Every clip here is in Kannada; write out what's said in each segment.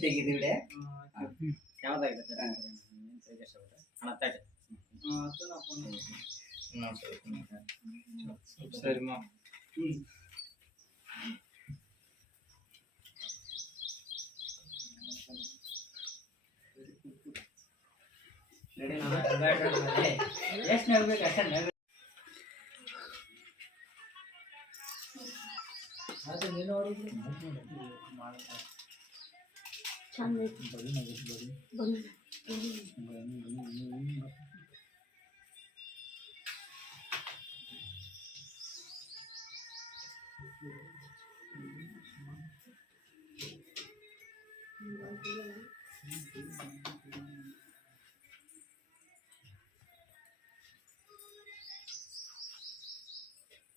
ತೆಗಿದಿಡೆ ಸರಿ ಮಾ ಎಷ್ಟು ನಡ್ಬೇಕು ಅಷ್ಟೇ ನಡ್ಬೇಕು.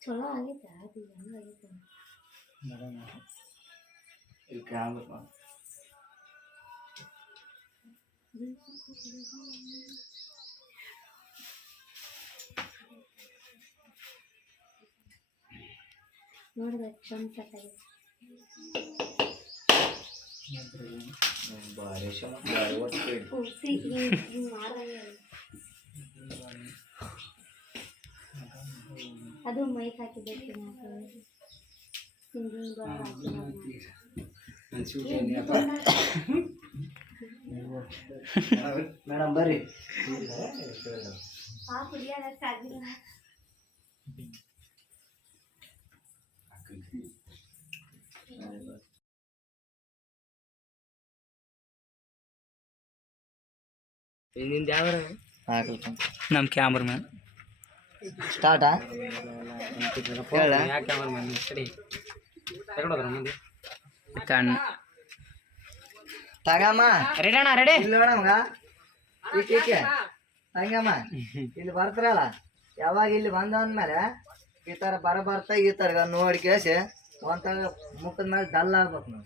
ಚಲೋ ಆಗೈತೆ ಅದು ಹೆಂಗಾಗೈತೆ ಇಲ್ಲಿ ಕ್ಯಾಮ್ರಾ ನೋಡಿದ್ರೆ ಚಂದ ಸಾಕಾಗೈತೆ. ಪೂರ್ತಿ ಹಿಂಗೆ ಮಾಡ್ದಂಗೆ ಅದು ಮೈಕ್ ಹಾಕಿದ್ದಕ್ಕೆ ಸಿಂಗಿಂಗ್ ಮೇಡಮ್ ಬರ್ರಿ ಆ ಕುಡಿಯಾಗ ಸಾಗಿಲ್ಲ. ನಿಂದ ಯಾವ ನಮ್ಮ ಕ್ಯಾಮ್ರಾಮನ್ ಸ್ಟಾರ್ಟಾ ಹೇಳ ಕ್ಯಾಮ್ರಾಮನ್ ಸರಿ ತಗೊಂಡೋದ್ರ ಮುಂದೆ ಕಣ್ಣು ತಗಮ್ಮ ರೆಡಿ ಅಣ್ಣ ರೆಡಿ ಇಲ್ಲಿ ನೋಡ ಮಗ ಈಕೆ ಹಂಗಮ್ಮ ಇಲ್ಲಿ ಬರ್ತಾರಲ್ಲ ಯಾವಾಗ ಇಲ್ಲಿ ಬಂದವಂದ್ಮೇಲೆ ಈ ಥರ ಬರ್ತಾ ಈ ಥರ ನೋಡಿ ಕೇಸಿ ಒಂಥರ ಮುಖದ ಮೇಲೆ ಡಲ್ ಆಗ್ಬೇಕು ನಾವು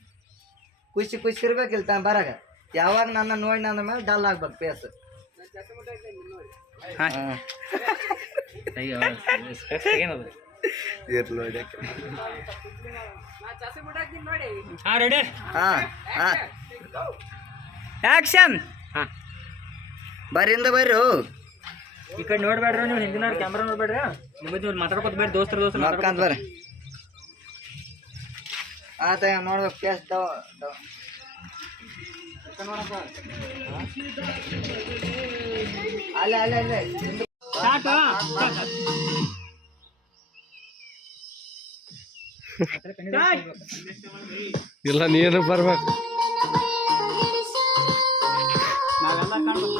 ಖುಷಿ ಇರ್ಬೇಕಿಲ್ಲ ತ ಬರಾಗ ಯಾವಾಗ ನನ್ನ ನೋಡಿ ನನ್ನ ಮೇಲೆ ಡಲ್ ಆಗ್ಬೇಕು ಫೇಸ್. ರೆಡಿ ಆಕ್ಷನ್ ಬರಿಂದ ಬರ್ರಿ ಈ ಕಡೆ ನೋಡ್ಬೇಡ್ರಿ ನೀವು ಹಿಂದಿನ ಕ್ಯಾಮ್ರಾ ನೋಡ್ಬೇಡ್ರಿ ನಿಮ್ಮದು ಮಾತಾಡ್ಕೊತ ಬೇಡ ದೋಸ್ತರು ನೋಡ್ಕಂತ ಬರ್ರಿ ಆತ ನೋಡ್ಬೇಕು ಫೇಸ್ ಅಲ್ಲೇ ಅಲ್ಲೇ ಅಲ್ಲೇ ಇಲ್ಲ ನೀನು ಬರ್ಬೇಕು ನಾವೆಲ್ಲ ಕಾಣ್ಬೇಕು.